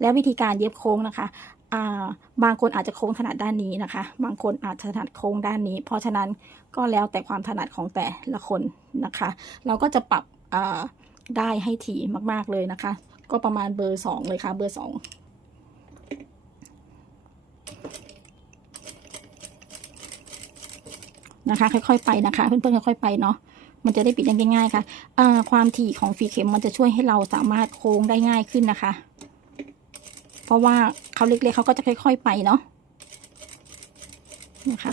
แล้ววิธีการเย็บโค้งนะคะาบางคนอาจจะโค้งถนัดด้านนี้นะคะ บางคนอาจจะถนัดโค้งด้านนี้ เพราะฉะนั้นก็แล้วแต่ความถนัดของแต่ละคนนะคะ เราก็จะปรับได้ให้ถี่มาก ๆเลยนะคะ ก็ประมาณเบอร์สองเลยค่ะ เบอร์สองนะคะค่อยๆไปนะคะเพื่อนๆค่อยๆไปเนาะมันจะได้ปิดได้ง่ายๆค่ะความถี่ของฝีเข็มมันจะช่วยให้เราสามารถโค้งได้ง่ายขึ้นนะคะ เพราะว่าเขาเล็กๆเขาก็จะค่อย ๆ ไปเนาะนะคะด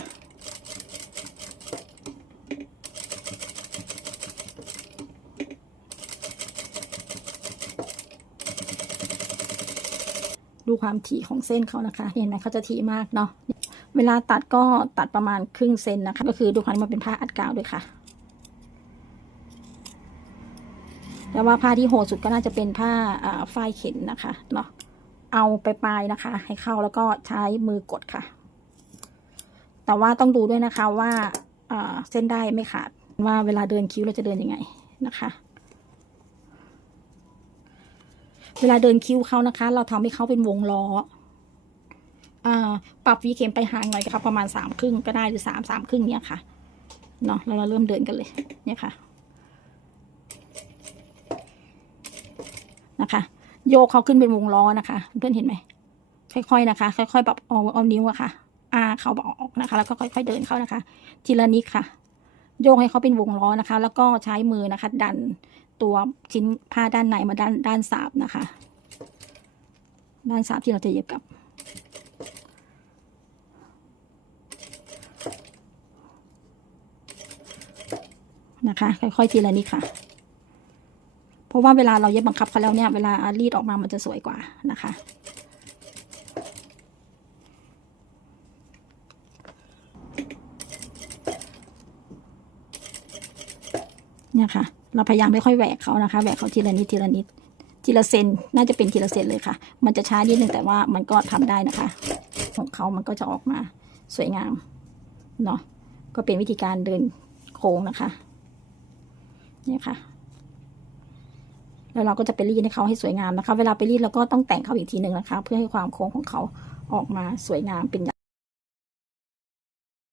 ูความถี่ของเส้นเขานะคะ เห็นไหมเขาจะถี่มากเนาะ เวลาตัดก็ตัดประมาณครึ่งเซนนะคะ ก็คือดูความที่มันเป็นผ้าอัดกาวด้วยค่ะ แต่ว่าผ้าที่โหดสุดก็น่าจะเป็นผ้าอ่าฝ้ายเข็นนะคะเนาะ เอาไปปลายนะคะ ให้เข้าแล้วก็ใช้มือกดค่ะ แต่ว่าต้องดูด้วยนะคะว่าเส้นได้ไม่ขาดว่าเวลาเดินคิ้วเราจะเดินยังไงนะคะ เวลาเดินคิ้วเขานะคะ เราทำให้เขาเป็นวงล้ออปรับวีเข็มไปห่างหน่อยค่ะประมาณสามครึ่งก็ได้หรือสามสามครึ่งเนี่ยค่ะเนาะแล้วเราเริ่มเดินกันเลยเนี่ยค่ะนะคะ โยกเขาขึ้นเป็นวงล้อนะคะ เพื่อนเห็นไหมค่อยๆนะคะ ค่อยๆแบบเอาเอานิ้วอะค่ะอาเขาบอกออกนะคะ แล้วก็ค่อย ๆเดินเข้านะคะ ทีละนิดค่ะ โยกให้เขาเป็นวงล้อนะคะ แล้วก็ใช้มือนะคะ ดันตัวชิ้นผ้าด้านในมาด้านด้านสาบนะคะ ด้านสาบที่เราจะเย็บกับ นะคะ ค่อยๆทีละนิดค่ะ เพราะว่าเวลาเราเย็บบังคับเขาแล้วเนี่ย เวลารีดออกมามันจะสวยกว่านะคะ เนี่ยค่ะ เราพยายามไม่ค่อยแหวกเขานะคะแหวกเขาทีละนิดทีละนิดทีละเซนน่าจะเป็นทีละเซนเลยค่ะ มันจะช้านิดนึงแต่ว่ามันก็ทำได้นะคะ ของเขามันก็จะออกมาสวยงามเนาะก็เป็นวิธีการเดินโค้งนะคะเนี่ยค่ะ แล้วเราก็จะไปรีดให้เขาให้สวยงามนะคะ เวลาไปรีดเราก็ต้องแต่งเขาอีกทีหนึ่งนะคะ เพื่อให้ความโค้งของเขาออกมาสวยงามเป็นอย่าง